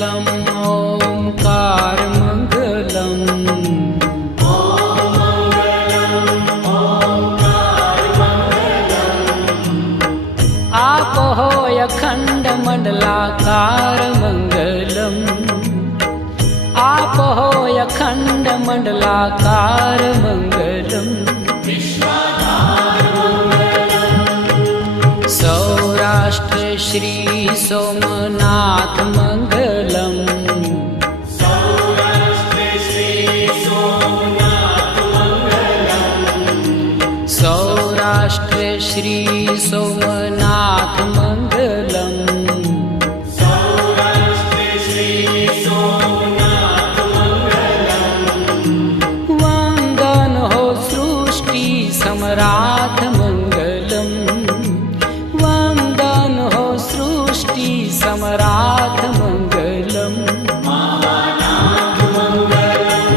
ओंकार मंगलम। आप हो अखंड मंडलाकार मंगलम। आप हो अखंड मंडलाकार मंगलम। सौराष्ट्र श्री सोमनाथ मंगलम। सौराष्ट्र श्री सोमनाथ मंगलम। सौराष्ट्र श्री सोमनाथ मंगलम। सौराष्ट्र श्री सोमनाथ मंगलम। वंदन हो सृष्टि सम्राट मंगलम। वंदन हो सृष्टि सम्राट मंगलम। महानाथ मंगलम।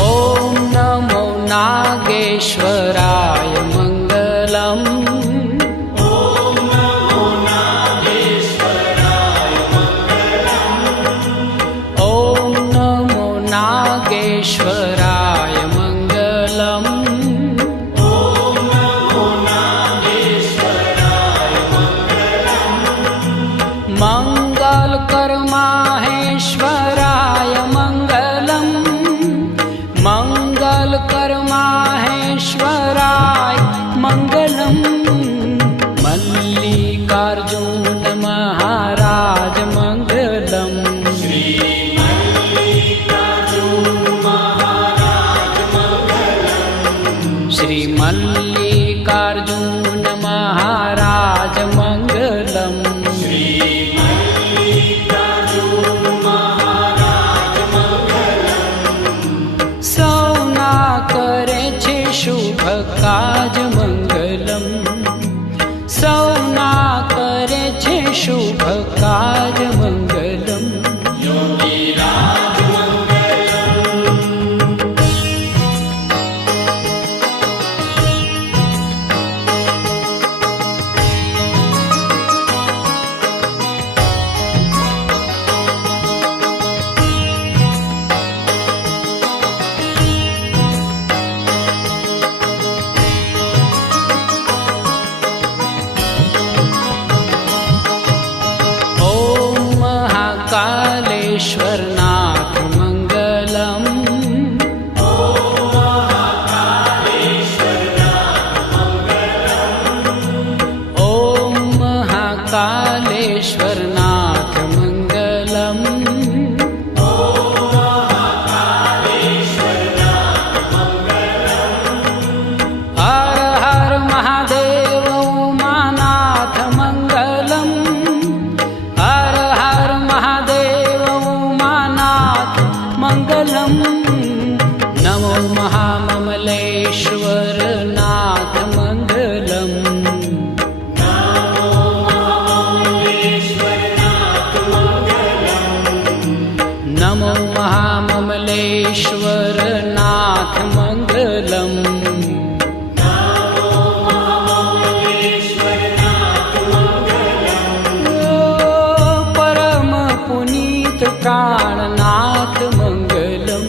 ओम नमो नागेश्वराय मंगलम। ओम नमो नागेश्वराय मंगलम। ओम नमो नागेश्वराय मंगलम। ओम नमो नागेश्वराय मंगलम। मंगल कर माहेश्वराय मंगलम। मंगल कर माहेश्वराय मंगलम। मल्लिकार्जुन महाराज मंगलम। श्री मल्लिकार्जुन महाराज मंगलम। श्री मल्लिकार्जुन महाराज मंगलम। श्री मल्लिकार्जुन महाराज मंगलम। सौना करे छे शुभ काज मंगलम। सौना करे छे शुभ काज मंगलम। योगीराज मंगलम। ओम महाकालेश्वर नाथ मंगलम। ओम महाकालेश्वर नाथ मंगलम। ओम महाकालेश्वर नाथ मंगलम। ओम महाकालेश्वर नाथ मंगलम। हर हर महादेव उमानाथ मंगलम। हर हर महादेव उमानाथ मंगलम। नमो महाममलेश्वर नाथ मंगलम। नमो महाममलेश्वर नाथ मंगलम। नमो महाममलेश्वर नाथ मंगलम। नमो महाममलेश्वर नाथ मंगलम। परम पुनीत प्राणनाथ मंगलम।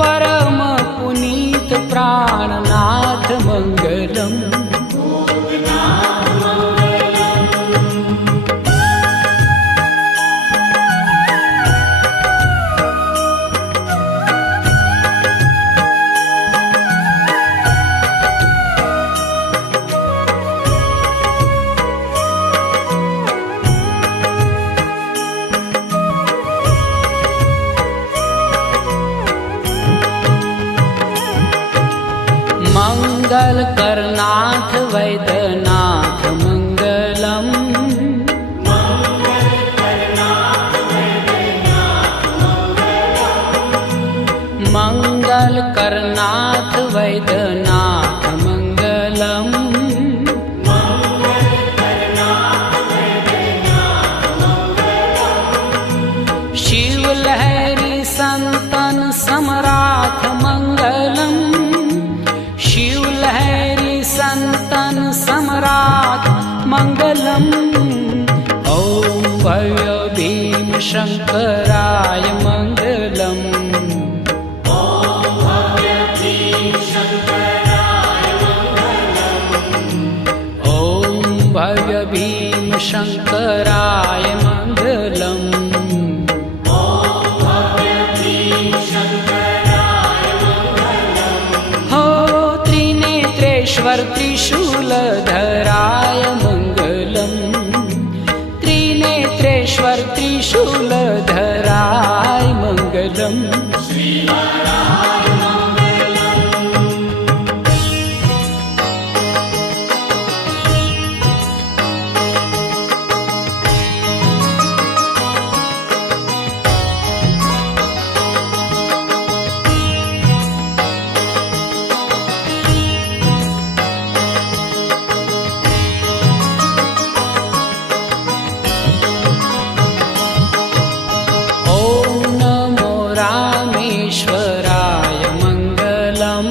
परम पुनीत प्राणनाथ मंगलम। भूतनाथ मंगलम। मंगल करनाथ वैद्यनाथ मंगलम। मंगल करनाथ वैद्यनाथ मंगलम। मंगल करनाथ वैद्यनाथ मंगलम। शिव लहरी संतन सम्राट मंगलम। शिव लहरी संतन सम्राट मंगलम। ओम भव्य भीम शंकराय मंगलम। भव्य भीम शंकराय मंगलम। हो त्रिनेत्रेश्वर त्रिशूलधराय मंगलम। त्रिनेत्रेश्वर त्रिशूलधराय मंगलम। रामेश्वराय मंगलम।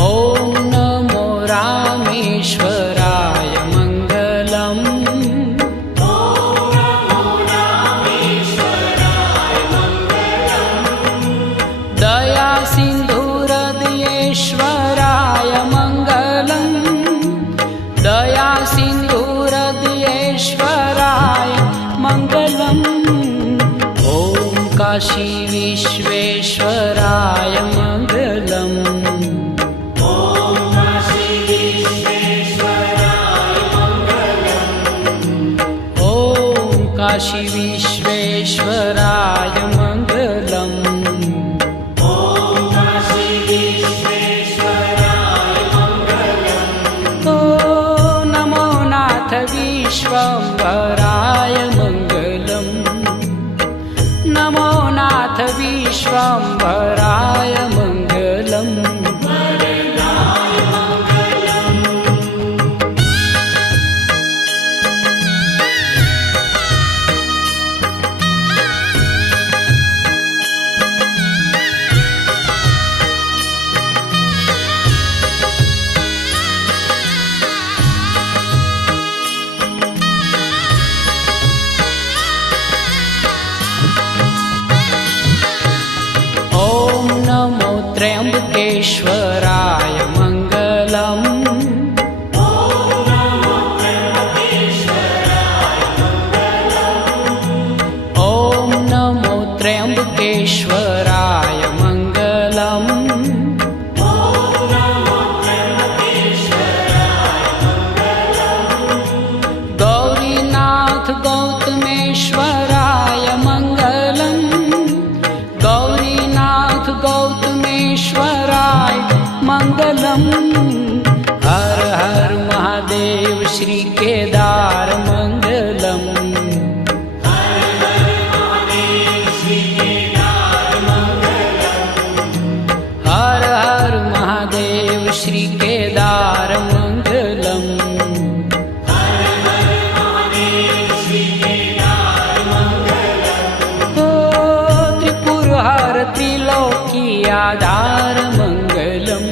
ओम नमो रामेश्वराय मंगलम। दया सिंधु हृदयेश्वराय मंगलम। दया सिंधु हृदयेश्वराय मंगलम। ओम काशी विश्वेश्वराय मंगलम। ओम काशी विश्वेश्वराय मंगलम। विश्वम्भराय मंगलम। नमो नाथ विश्वम्भराय मंगलम। त्र्यंबकेश्वराय मंगलम। ओम नमो त्र्यंबकेश्वराय मंगलम। गौरीनाथ गौतमेश्वराय मंगलम। गौरीनाथ गौतमेश्वराय मंगलम। हर हर महादेव श्री केदार मंगलम। हर हर महादेव श्री केदार मंगलम। त्रिपुरहर त्रिलोकी आधार मंगलम।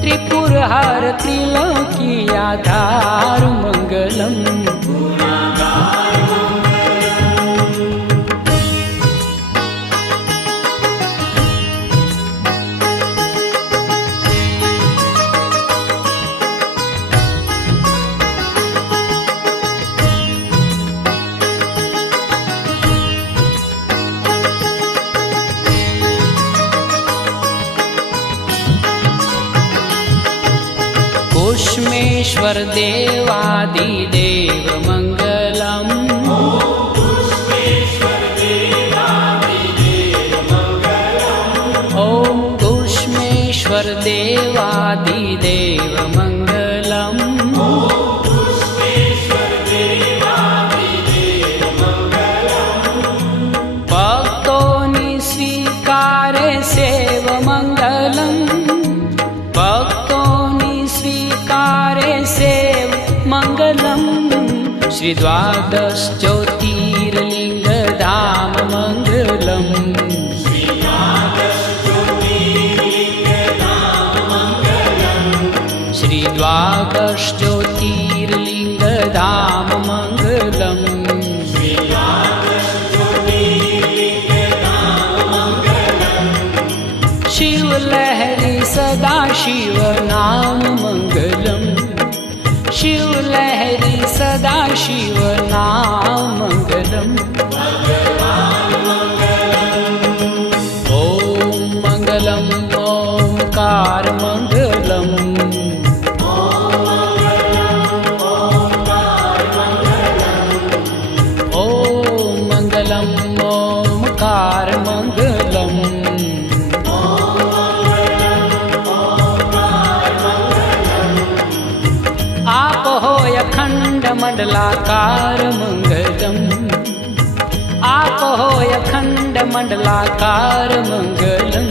त्रिपुरहर त्रिलोकी आधार मंगलम। कुष्मेश्वर देवादिदेव मंगलम। ओम कुष्मेश्वर देवादिदेव मंगलम। श्री द्वादश ज्योतिर्लिंगधाम मंगलम् श्री द्वादश ज्योतिर्लिंगधाम मंगलम् शिव लहरी सदा शिव नाम मंगलम् शिव लहरी सदा शिव नाम मंगलम् ओम मंगलम् ओंकार मंगलम् ओम मंगलम् ओंकार मंगलम् आप होय अखंड मंडलाकार मंगलम् आप होय अखंड मंडलाकार मंगलम्